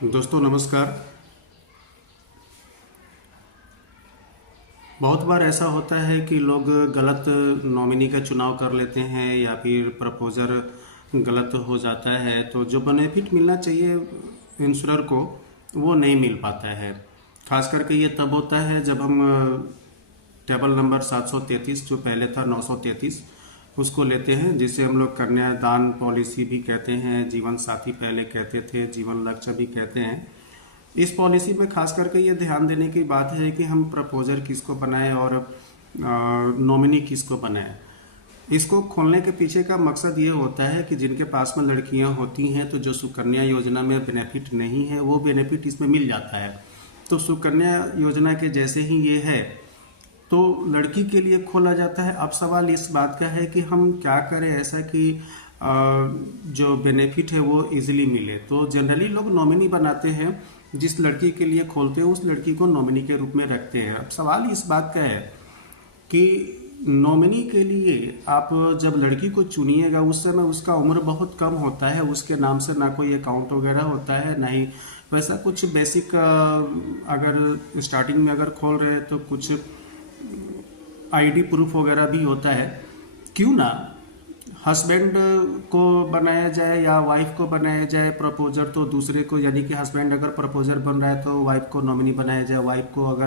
दोस्तों नमस्कार। बहुत बार ऐसा होता है कि लोग गलत नॉमिनी का चुनाव कर लेते हैं या फिर प्रपोजर गलत हो जाता है, तो जो बेनिफिट मिलना चाहिए इंश्योर को वो नहीं मिल पाता है। खास करके ये तब होता है जब हम टेबल नंबर 733 जो पहले था 933 उसको लेते हैं, जिसे हम लोग कन्यादान पॉलिसी भी कहते हैं, जीवन साथी पहले कहते थे, जीवन लक्ष्य भी कहते हैं। इस पॉलिसी में खास करके ये ध्यान देने की बात है कि हम प्रपोजर किसको बनाएं और नॉमिनी किसको बनाएं। इसको खोलने के पीछे का मकसद ये होता है कि जिनके पास में लड़कियां होती हैं तो जो सुकन्या योजना में बेनिफिट नहीं है वो बेनिफिट इसमें मिल जाता है। तो सुकन्या योजना के जैसे ही ये है तो लड़की के लिए खोला जाता है। अब सवाल इस बात का है कि हम क्या करें ऐसा कि जो बेनिफिट है वो इजीली मिले। तो जनरली लोग नॉमिनी बनाते हैं, जिस लड़की के लिए खोलते हैं उस लड़की को नॉमिनी के रूप में रखते हैं। अब सवाल इस बात का है कि नॉमिनी के लिए आप जब लड़की को चुनिएगा उस समय उसका उम्र बहुत कम होता है, उसके नाम से ना कोई अकाउंट वगैरह होता है, ना ही वैसा कुछ बेसिक। अगर स्टार्टिंग में अगर खोल रहे हैं तो कुछ आईडी प्रूफ वगैरह भी होता है। क्यों ना हस्बैंड को बनाया जाए या वाइफ को बनाया जाए प्रपोजर, तो दूसरे को, यानी कि हस्बैंड अगर प्रपोजर बन रहा है तो वाइफ को नॉमिनी बनाया जाए, वाइफ को अगर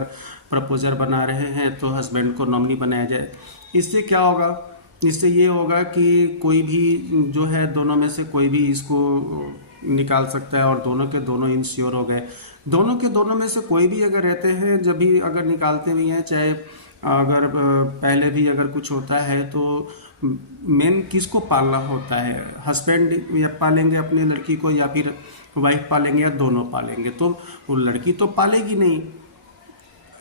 प्रपोजर बना रहे हैं तो हस्बैंड को नॉमिनी बनाया जाए। इससे क्या होगा? इससे ये होगा कि कोई भी जो है दोनों में से कोई भी इसको निकाल सकता है और दोनों के दोनों इंश्योर हो गए। दोनों के दोनों में से कोई भी अगर रहते हैं, जब भी अगर निकालते भी हैं, चाहे अगर पहले भी अगर कुछ होता है तो मेन किसको पालना होता है? हस्बैंड या पालेंगे अपनी लड़की को या फिर वाइफ पालेंगे या दोनों पालेंगे? तो वो लड़की तो पालेगी नहीं।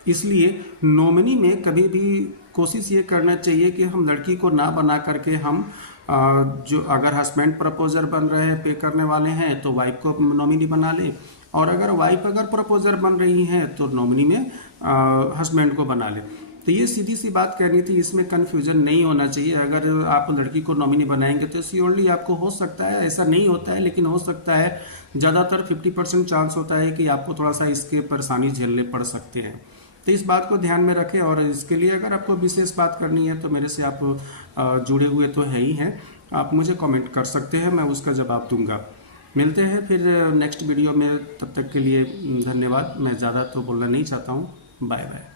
इसलिए नॉमिनी में कभी भी कोशिश ये करना चाहिए कि हम लड़की को ना बना करके हम जो अगर हस्बैंड प्रपोजर बन रहे हैं, पे करने वाले हैं, तो वाइफ को नॉमिनी बना ले, और अगर वाइफ अगर प्रपोजर बन रही हैं तो नॉमिनी में हस्बैंड को बना ले। तो ये सीधी सी बात कहनी थी, इसमें कन्फ्यूजन नहीं होना चाहिए। अगर आप लड़की को नॉमिनी बनाएंगे तो श्योरली आपको हो सकता है, ऐसा नहीं होता है लेकिन हो सकता है, ज़्यादातर 50% चांस होता है कि आपको थोड़ा सा इसके परेशानी झेलने पड़ सकते हैं। तो इस बात को ध्यान में रखें, और इसके लिए अगर आपको विशेष बात करनी है तो मेरे से आप जुड़े हुए तो है ही हैं, आप मुझे कमेंट कर सकते हैं, मैं उसका जवाब दूंगा। मिलते हैं फिर नेक्स्ट वीडियो में, तब तक के लिए धन्यवाद। मैं ज़्यादा तो बोलना नहीं चाहता हूँ। Bye bye.